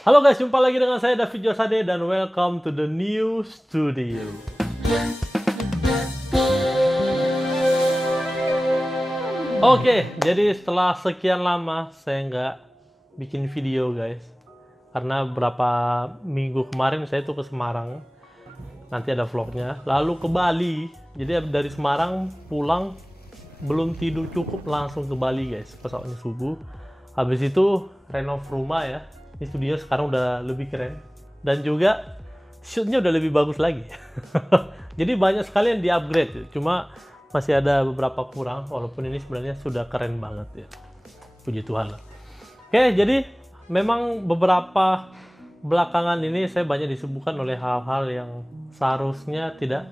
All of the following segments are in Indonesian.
Halo guys, jumpa lagi dengan saya David Josade dan welcome to the new studio. Oke, jadi setelah sekian lama saya nggak bikin video guys, karena beberapa minggu kemarin saya tuh ke Semarang, nanti ada vlognya, lalu ke Bali. Jadi dari Semarang pulang belum tidur cukup, langsung ke Bali guys, pesawatnya subuh. Habis itu renov rumah ya. Ini studio sekarang udah lebih keren dan juga shootnya udah lebih bagus lagi. Jadi banyak sekali yang di-upgrade, cuma masih ada beberapa kurang, walaupun ini sebenarnya sudah keren banget ya. Puji Tuhan lah. Oke, jadi memang beberapa belakangan ini saya banyak disibukkan oleh hal-hal yang seharusnya tidak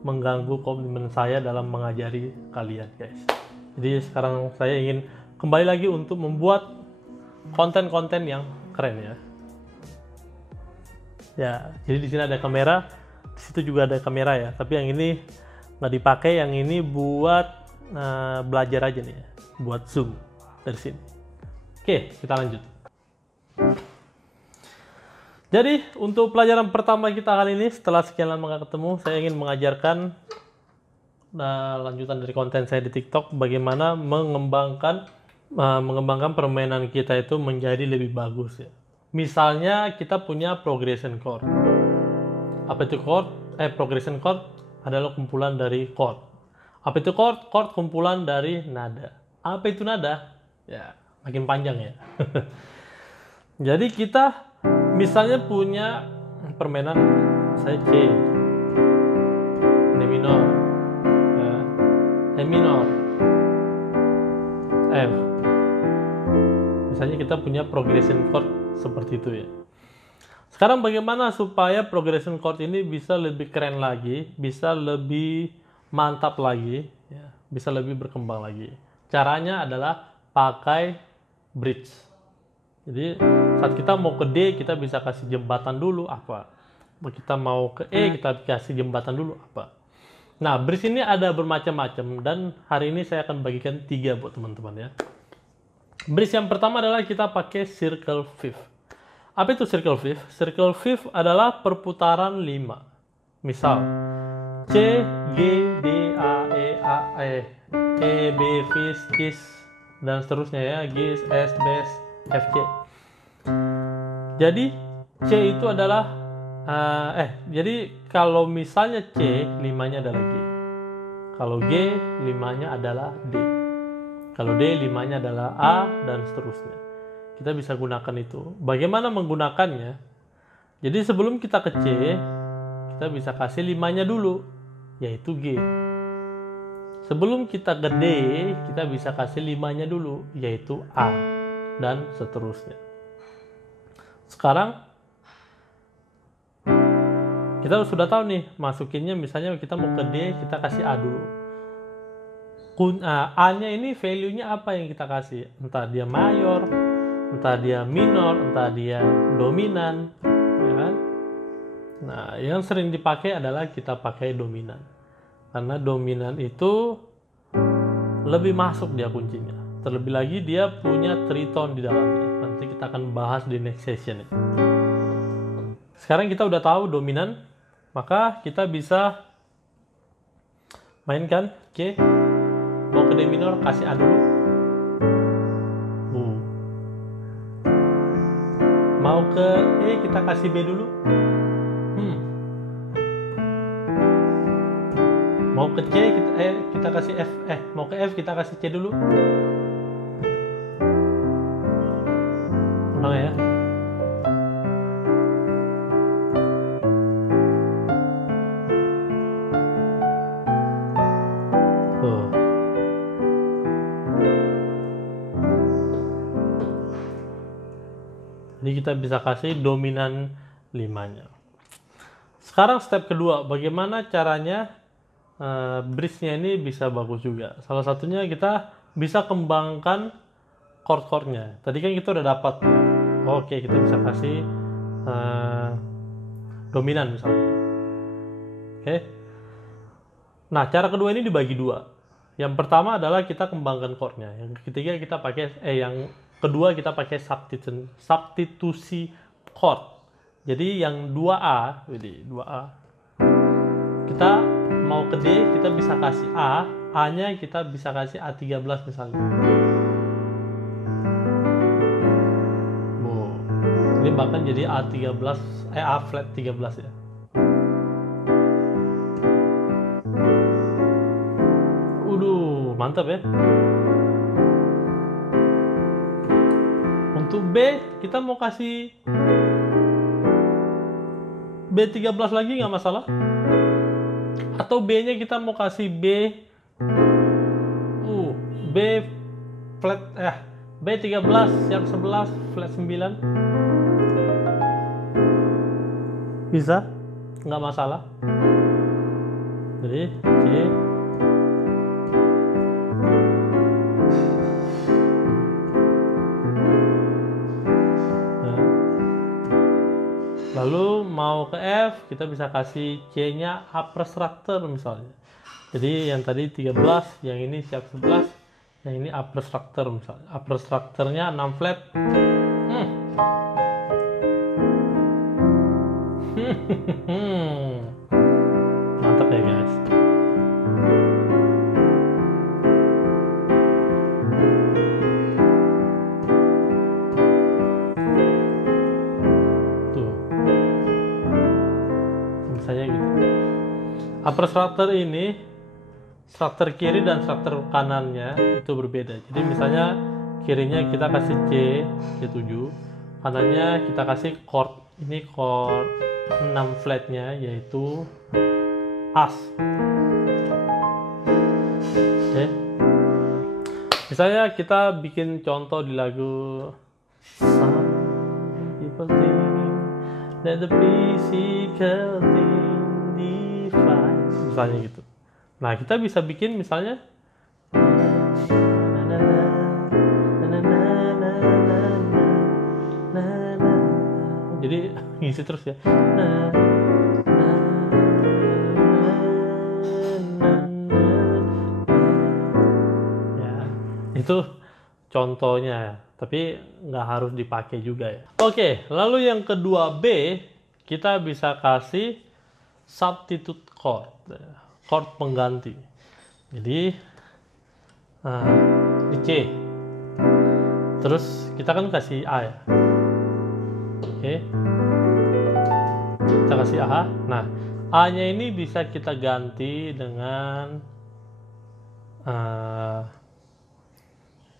mengganggu komitmen saya dalam mengajari kalian guys. Jadi sekarang saya ingin kembali lagi untuk membuat konten-konten yang keren ya. Ya, jadi di sini ada kamera, di situ juga ada kamera ya. Tapi yang ini nggak dipakai, yang ini buat belajar aja nih ya, buat zoom dari sini. Oke, kita lanjut. Jadi untuk pelajaran pertama kita kali ini, setelah sekian lama nggak ketemu, saya ingin mengajarkan lanjutan dari konten saya di TikTok, bagaimana mengembangkan permainan kita itu menjadi lebih bagus ya. Misalnya kita punya progression chord. Apa itu chord? Progression chord adalah kumpulan dari chord. Apa itu chord? Chord kumpulan dari nada. Apa itu nada? Ya, makin panjang ya. Jadi kita misalnya punya permainan saya C, D minor, ya, E minor, F. Misalnya kita punya progression chord seperti itu ya. Sekarang bagaimana supaya progression chord ini bisa lebih keren lagi, bisa lebih mantap lagi, ya, bisa lebih berkembang lagi. Caranya adalah pakai bridge. Jadi saat kita mau ke D, kita bisa kasih jembatan dulu apa. Kita mau ke E, kita kasih jembatan dulu apa. Nah, bridge ini ada bermacam-macam dan hari ini saya akan bagikan 3 buat teman-teman ya. Bridge yang pertama adalah kita pakai circle fifth. Apa itu circle fifth? Circle fifth adalah perputaran 5. Misal C, G, D, E, B, F, G, dan seterusnya ya, G, S, B, F, G. Jadi C itu adalah jadi kalau misalnya C 5-nya adalah G. Kalau G 5-nya adalah D. Kalau D 5-nya adalah A dan seterusnya. Kita bisa gunakan itu. Bagaimana menggunakannya? Jadi sebelum kita ke C, kita bisa kasih 5-nya dulu, yaitu G. Sebelum kita ke D, kita bisa kasih 5-nya dulu, yaitu A dan seterusnya. Sekarang kita sudah tahu nih, masukinnya misalnya kita mau ke D, kita kasih A dulu. A-nya ini value-nya apa yang kita kasih? Entah dia mayor, entah dia minor, entah dia dominan, ya kan? Nah, yang sering dipakai adalah kita pakai dominan. Karena dominan itu lebih masuk dia kuncinya. Terlebih lagi dia punya tritone di dalamnya. Nanti kita akan bahas di next session. Sekarang kita udah tahu dominan, maka kita bisa mainkan Oke. Mau ke D minor, kasih A dulu. Mau ke E, kita kasih B dulu. Mau ke C, kita kasih F. Mau ke F, kita kasih C dulu. Tenang ya. Jadi kita bisa kasih dominan 5-nya. Sekarang step kedua, bagaimana caranya bridge-nya ini bisa bagus juga. Salah satunya kita bisa kembangkan chord-chordnya. Tadi kan kita udah dapat. Oke, kita bisa kasih dominan misalnya. Oke. Nah, cara kedua ini dibagi 2. Yang pertama adalah kita kembangkan chord-nya. Yang ketiga kita pakai yang kedua kita pakai substitusi chord. Jadi yang 2A, 2A. Kita mau ke D, kita bisa kasih A, A-nya kita bisa kasih A13 misalnya. Wow. Ini bahkan jadi A13, A flat 13 ya. Mantap ya. Untuk B, kita mau kasih B13 lagi nggak masalah. Atau B-nya kita mau kasih B flat B13 siap 11 flat 9. Bisa, nggak masalah. Jadi C. Lalu mau ke F, kita bisa kasih C-nya upper structure misalnya. Jadi yang tadi 13, yang ini siap 11, yang ini upper structure misalnya. Upper structure-nya 6 flat. Mantap ya guys. Upper structure ini, struktur kiri dan struktur kanannya itu berbeda. Jadi misalnya kirinya kita kasih C, C7, kanannya kita kasih chord. Ini chord 6 flatnya yaitu As. Oke. Misalnya kita bikin contoh di lagu Some people think that the physical thing misalnya gitu. Nah, kita bisa bikin misalnya jadi ngisi terus ya. Ya, itu contohnya, tapi nggak harus dipakai juga ya. Oke, lalu yang kedua B, kita bisa kasih substitute chord, chord pengganti. Jadi di C, terus kita kan kasih A ya. Oke, kita kasih A. Nah, A-nya ini bisa kita ganti dengan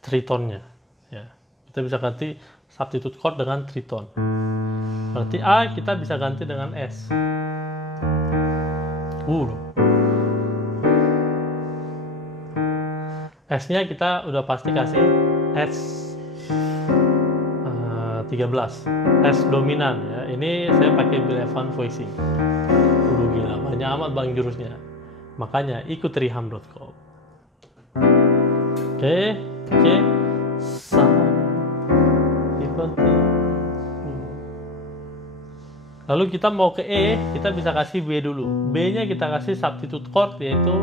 tritonnya. Ya, kita bisa ganti substitute chord dengan triton. Berarti A kita bisa ganti dengan S. S-nya kita udah pasti kasih S 13, S dominan ya. Ini saya pakai Bill Evans voicing. Gila, banyak amat bang jurusnya. Makanya ikut riham.com. Oke, C, lalu kita mau ke E, kita bisa kasih B dulu. B-nya kita kasih substitute chord yaitu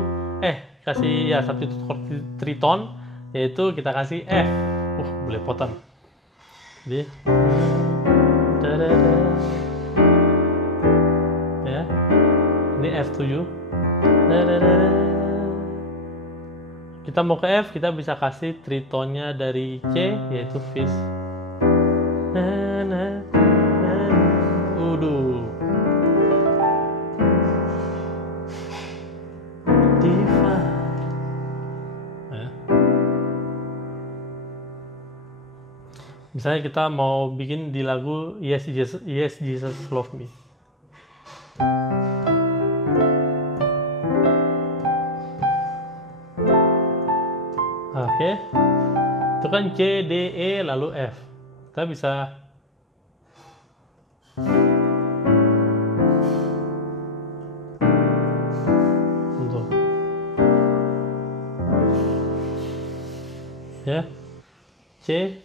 kasih ya substitute chord triton yaitu kita kasih F. Belepotan. Jadi ya. Ini F7. Kita mau ke F, kita bisa kasih tritonnya dari C yaitu Fis. Misalnya kita mau bikin di lagu Yes Jesus Love Me. Oke. Itu kan C, D, E lalu F. Kita bisa ya. C,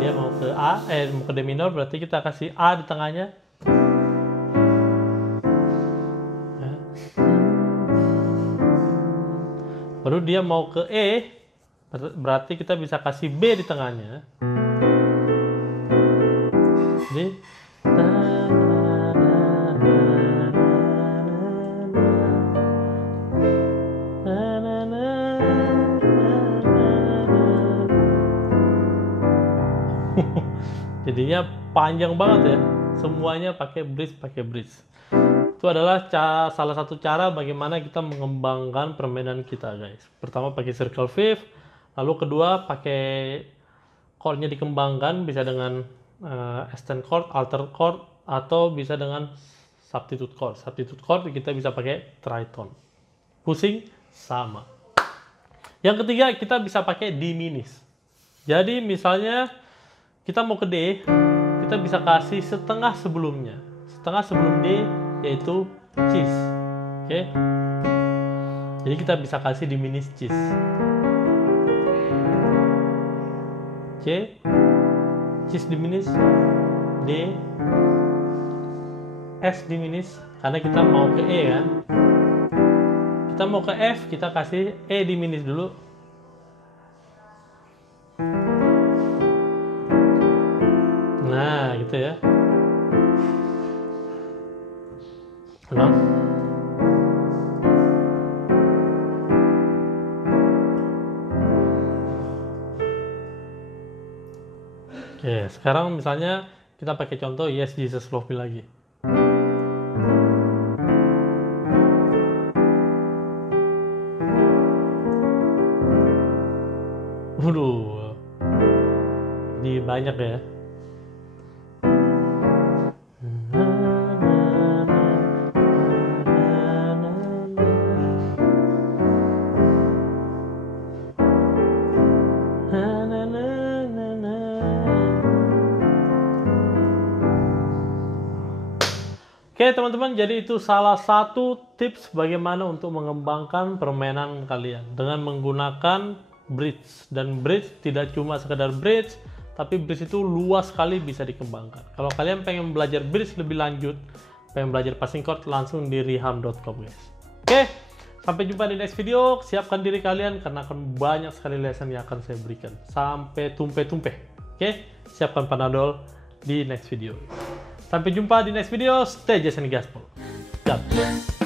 dia mau ke A, mau ke D minor, berarti kita kasih A di tengahnya. Ya. Baru dia mau ke E, berarti kita bisa kasih B di tengahnya. Jadi jadinya panjang banget ya, semuanya pakai bridge. Itu adalah salah satu cara bagaimana kita mengembangkan permainan kita, guys. Pertama pakai circle fifth, lalu kedua pakai chordnya dikembangkan, bisa dengan extend chord, alter chord, atau bisa dengan substitute chord. Substitute chord kita bisa pakai tritone. Pusing sama. Yang ketiga kita bisa pakai diminished. Jadi misalnya kita mau ke D, kita bisa kasih setengah sebelumnya. Setengah sebelum D yaitu cis. Oke. Jadi kita bisa kasih diminished cis. C, cis diminished, D, S diminished, karena kita mau ke E kan. Kita mau ke F, kita kasih E diminished dulu. Nah, gitu ya. Ulang. Oke, sekarang misalnya kita pakai contoh Yes Jesus Love Me lagi. Waduh, jadi banyak ya. Oke teman-teman, jadi itu salah satu tips bagaimana untuk mengembangkan permainan kalian dengan menggunakan bridge. Dan bridge tidak cuma sekedar bridge, tapi bridge itu luas sekali bisa dikembangkan. Kalau kalian pengen belajar bridge lebih lanjut, pengen belajar passing chord, langsung di riham.com guys. Oke, sampai jumpa di next video. Siapkan diri kalian karena akan banyak sekali lesson yang akan saya berikan sampai tumpe-tumpe. Oke, siapkan panadol di next video. Sampai jumpa di next video. Stay Jason Gaspol. God bless.